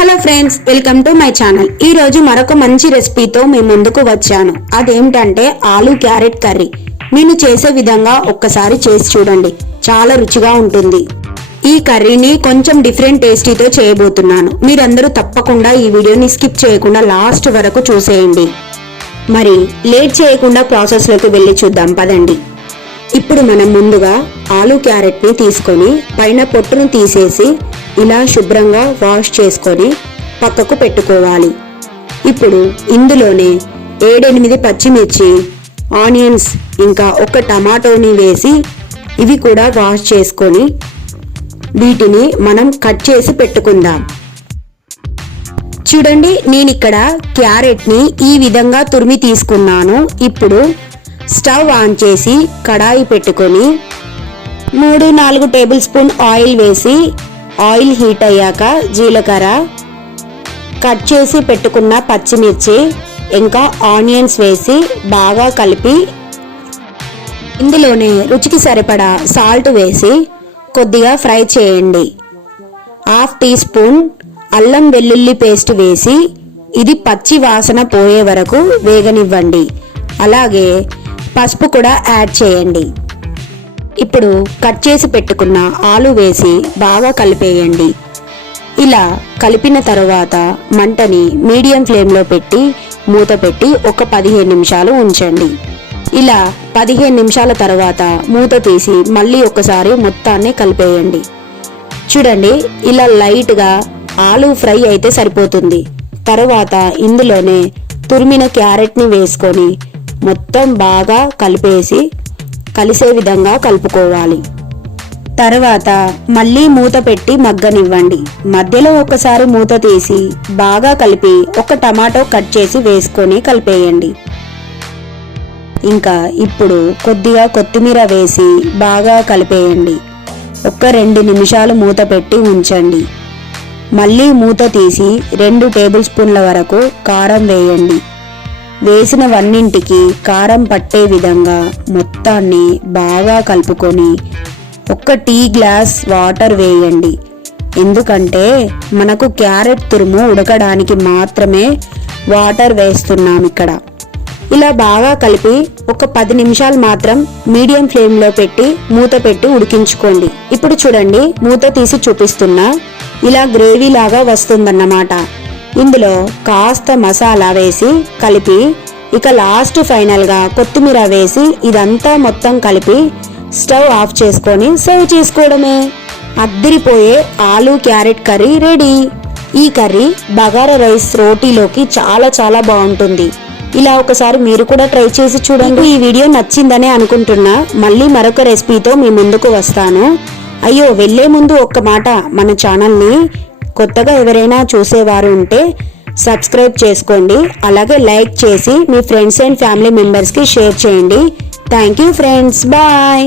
Hello friends, welcome to my channel. ఈ రోజు మరొక మంచి రెసిపీతో మీ ముందుకు వచ్చాను. అదేంటంటే ఆలు క్యారెట్ కర్రీ. నేను చేసే విధంగా ఒక్కసారి చేసి చూడండి, చాలా రుచిగా ఉంటుంది. ఈ కర్రీని కొంచెం డిఫరెంట్ టేస్టీతో చేయబోతున్నాను. మీరందరూ తప్పకుండా ఈ వీడియోని స్కిప్ చేయకుండా లాస్ట్ వరకు చూసేయండి. మరి లేట్ చేయకుండా ప్రాసెస్లోకి వెళ్ళి చూద్దాం పదండి. ఇప్పుడు మనం ముందుగా ఆలు క్యారెట్ని తీసుకొని పైన పొట్టును తీసేసి ఇలా శుభ్రంగా వాష్ చేసుకొని పక్కకు పెట్టుకోవాలి. ఇప్పుడు ఇందులోనే 7-8 పచ్చిమిర్చి, ఆనియన్స్ ఇంకా ఒక టమాటోని వేసి ఇవి కూడా వాష్ చేసుకొని వీటిని మనం కట్ చేసి పెట్టుకుందాం. చూడండి, నేను ఇక్కడ క్యారెట్ని ఈ విధంగా తురిమి తీసుకున్నాను. ఇప్పుడు స్టవ్ ఆన్ చేసి కడాయి పెట్టుకొని 3-4 టేబుల్ స్పూన్ ఆయిల్ వేసి ఆయిల్ హీట్ అయ్యాక జీలకర్ర, కట్ చేసి పెట్టుకున్న పచ్చిమిర్చి ఇంకా ఆనియన్స్ వేసి బాగా కలిపి ఇందులోనే రుచికి సరిపడా సాల్ట్ వేసి కొద్దిగా ఫ్రై చేయండి. 1/2 టీ స్పూన్ అల్లం వెల్లుల్లి పేస్ట్ వేసి ఇది పచ్చి వాసన పోయే వరకు వేగనివ్వండి. అలాగే పసుపు కూడా యాడ్ చేయండి. ఇప్పుడు కట్ చేసి పెట్టుకున్న ఆలు వేసి బాగా కలిపేయండి. ఇలా కలిపిన తర్వాత మంటని మీడియం ఫ్లేమ్లో పెట్టి మూత పెట్టి ఒక 15 నిమిషాలు ఉంచండి. ఇలా 15 నిమిషాల తర్వాత మూత తీసి మళ్ళీ ఒకసారి మొత్తాన్ని కలిపేయండి. చూడండి, ఇలా లైట్గా ఆలు ఫ్రై అయితే సరిపోతుంది. తర్వాత ఇందులోనే తురిమిన క్యారెట్ని వేసుకొని మొత్తం బాగా కలిసే విధంగా కలుపుకోవాలి. తర్వాత మళ్ళీ మూత పెట్టి మగ్గనివ్వండి. మధ్యలో ఒకసారి మూత తీసి బాగా కలిపి ఒక టమాటో కట్ చేసి వేసుకొని కలిపేయండి. ఇంకా ఇప్పుడు కొద్దిగా కొత్తిమీర వేసి బాగా కలిపేయండి. ఒక 2 నిమిషాలు మూత పెట్టి ఉంచండి. మళ్ళీ మూత తీసి 2 టేబుల్ స్పూన్ల వరకు కారం వేయండి. వేసినవన్నింటికి కారం పట్టే విధంగా మొత్తాన్ని బాగా కలుపుకొని 1 టీ గ్లాస్ వాటర్ వేయండి. ఎందుకంటే మనకు క్యారెట్ తురుము ఉడకడానికి మాత్రమే వాటర్ వేస్తున్నాం ఇక్కడ. ఇలా బాగా కలిపి ఒక 10 నిమిషాలు మాత్రం మీడియం ఫ్లేమ్లో పెట్టి మూత పెట్టి ఉడికించుకోండి. ఇప్పుడు చూడండి, మూత తీసి చూపిస్తున్నా, ఇలా గ్రేవీ లాగా వస్తుందన్నమాట. ఇందులో కాస్త మసాలా వేసి కలిపి ఇక లాస్ట్ ఫైనల్గా కొత్తిమీర వేసి ఇదంతా మొత్తం కలిపి స్టవ్ ఆఫ్ చేసుకొని సర్వ్ చేసుకోవడమే. అద్దిరిపోయే ఆలు క్యారెట్ కర్రీ రెడీ. ఈ కర్రీ బగారా రైస్, రోటీలోకి చాలా చాలా బాగుంటుంది. ఇలా ఒకసారి మీరు కూడా ట్రై చేసి చూడండి. ఈ వీడియో నచ్చిందనే అనుకుంటున్నా. మళ్ళీ మరొక రెసిపీతో మీ ముందుకు వస్తాను. అయ్యో, వెళ్లే ముందు ఒక్క మాట, మన ఛానల్ని కొత్తగా ఎవరైనా చూసేవారు ఉంటే సబ్స్క్రైబ్ చేసుకోండి. అలాగే లైక్ చేసి మీ ఫ్రెండ్స్ అండ్ ఫ్యామిలీ మెంబర్స్కి షేర్ చేయండి. Thank you friends, bye.